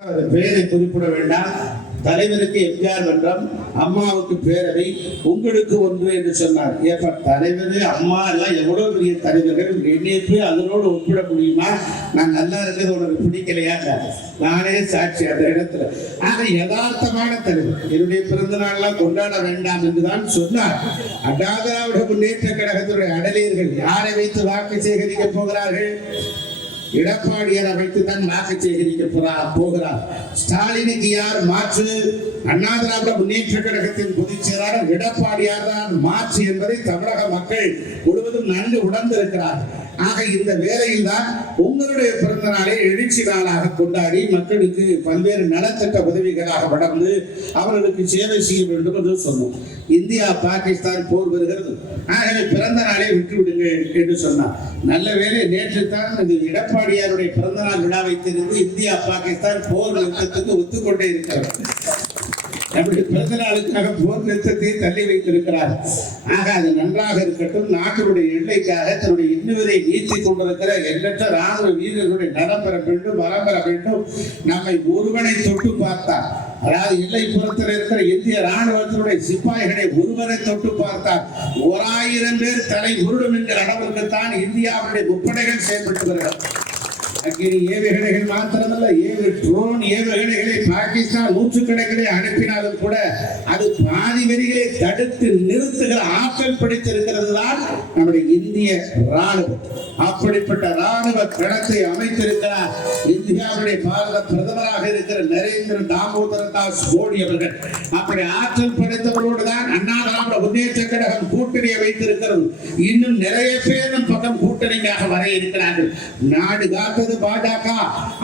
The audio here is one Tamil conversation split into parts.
பெயரை குறிப்பிட வேண்டாம். தலைவருக்கு எம்ஜிஆர் மன்றம், அம்மாவுக்கு பேரவை, உங்களுக்கு ஒன்று என்று சொன்னார். ஏப்ப தலைவர் அம்மா எல்லாம் எவ்வளவு பெரிய தலைவர்கள், என்னைய போய் அதனோடு ஒப்பிட முடியுமா? நான் நல்லா இருக்கிறது உனக்கு பிடிக்கலையா? நானே சாட்சி அந்த இடத்துல. ஆக யதார்த்தமான தலைவர். என்னுடைய பிறந்த நாள்லாம் கொண்டாட வேண்டாம் என்றுதான் சொன்னார். அண்ணா திராவிட முன்னேற்ற கழகத்துடைய அடலியர்கள் யாரை வைத்து வாக்கு சேகரிக்க போகிறார்கள்? எடப்பாடியார் வைத்து தான் வாக்கு சேகரிக்க போகிறார். ஸ்டாலினுக்கு யார் மாற்று? அண்ணா திராவிட முன்னேற்ற கழகத்தின் பொதுச் செயலாளர் எடப்பாடியார் தான் மாற்று என்பதை தமிழக மக்கள் முழுவதும் நன்கு உணர்ந்திருக்கிறார். ஆக இந்த வேளையில் தான் உங்களுடைய பிறந்த நாளை எழுச்சி நாளாக கொண்டாடி மக்களுக்கு பல்வேறு நலத்திட்ட உதவிகளாக வளர்ந்து அவர்களுக்கு சேவை செய்ய வேண்டும் என்று சொன்னோம். இந்தியா பாகிஸ்தான் போர் வருகிறது, ஆகவே பிறந்த நாளை விட்டுவிடுங்கள் என்று சொன்னார். நல்ல வேளை நேற்று தான் எடப்பாடியாருடைய பிறந்த நாள் விழாவை தெரிந்து இந்தியா பாகிஸ்தான் போர் நிறுத்தத்துக்கு ஒத்துக்கொண்டே இருக்கிறது. நம்முடைய பிறந்த நாளுக்காக போர் நிறுத்தத்தை தள்ளி வைத்திருக்கிறார். ஆக அது நன்றாக இருக்கட்டும். நாட்டினுடைய எல்லைக்காக தன்னுடைய இன்னுவரை நீத்திக் கொண்டிருக்கிற எண்ணற்ற ராணுவ வீரர்களுடைய நலம் பெற வேண்டும், வரம் பெற வேண்டும். நம்மை ஒருவனை தொட்டு பார்த்தார், அதாவது எல்லைப்புறத்தில் இருக்கிற இந்திய ராணுவத்தினுடைய சிப்பாய்களை ஒருவரை தொட்டு பார்த்தார் 1000 பேர் தலை உருடும் என்கிற அளவிற்குத்தான் இந்தியாவுடைய முப்படைகள் செயல்பட்டு வருகிறது. அக்கினி ஏவுகணைகள் மாத்திரமல்ல, ட்ரோன் ஏவுகணைகளை பாகிஸ்தான் நூற்றுக்கணக்கிலே அனுப்பினாலும் கூட அது பாதி வரிகளை தடுத்து நிறுத்துகிற ஆற்றல் படைத்திருக்கிறது தான் நம்முடைய இந்திய ராணுவம். அப்படிப்பட்ட ராணுவ களத்தை அமைத்திருக்கிறார் இந்தியாவுடைய பாரத பிரதமராக இருக்கிற நரேந்திர தாமோதர தாஸ் மோடி அவர்கள். அப்படி ஆற்றல் படைத்தவரோடு தான் அண்ணா திராவிட முன்னேற்ற கழகம் கூட்டணியை வைத்திருக்கிறது. இன்னும் நிறைய பேர் நம் பக்கம் கூட்டணிக்காக வர இருக்கிறார்கள். நாடு காத்தது பாஜக,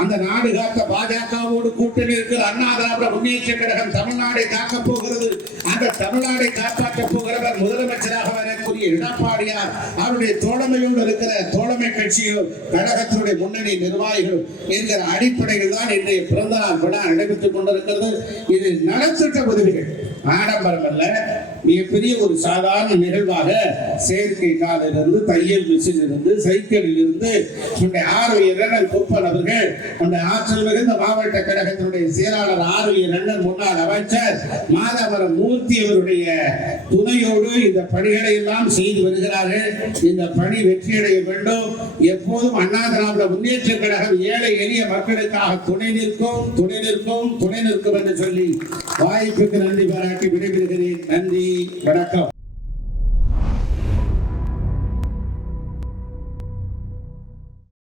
அந்த நாடு காத்த பாஜகவோடு கூட்டணி இருக்கிற அண்ணா திராவிட முன்னேற்ற கழகம் தமிழ்நாடை காக்க போகிறது. அந்த தமிழ்நாடை காப்பாற்ற போகிறவர் முதலமைச்சராக வரக்கூடிய எடப்பாடியார் அவருடைய தோழமையோடு இருக்கிற தோழமை கட்சியும் கழகத்தினுடைய முன்னணி நிர்வாகிகளும் என்கிற அடிப்படையில் தான் இன்றைய பிறந்த நாள் விழா நடைபெற்றுக் கொண்டிருக்கிறது. இது நலத்திட்ட உதவிகள், ஆடம்பரம் அல்ல, மிகப்பெரிய ஒரு சாதாரண நிகழ்வாக செயற்கை காலிலிருந்து, தையல் மிஷின் இருந்து, சைக்கிளில் இருந்து ஆர்வலர் குப்பன் அவர்கள், அந்த ஆற்றல் மிகுந்த மாவட்ட கழகத்தினுடைய செயலாளர் ஆர்வலர் முன்னாள் அமைச்சர் மாதவரம் மூர்த்தி அவருடைய துணையோடு இந்த பணிகளை எல்லாம் செய்து வருகிறார்கள். இந்த பணி வெற்றியடைய வேண்டும். எப்போதும் அண்ணா திராவிட முன்னேற்ற கழகம் ஏழை எளிய மக்களுக்காக துணை நிற்கும், துணை நிற்கும், துணை நிற்கும் என்று சொல்லி வாய்ப்புக்கு நன்றி பாராட்டி விடைபெறுகிறேன். நன்றி, வணக்கம்.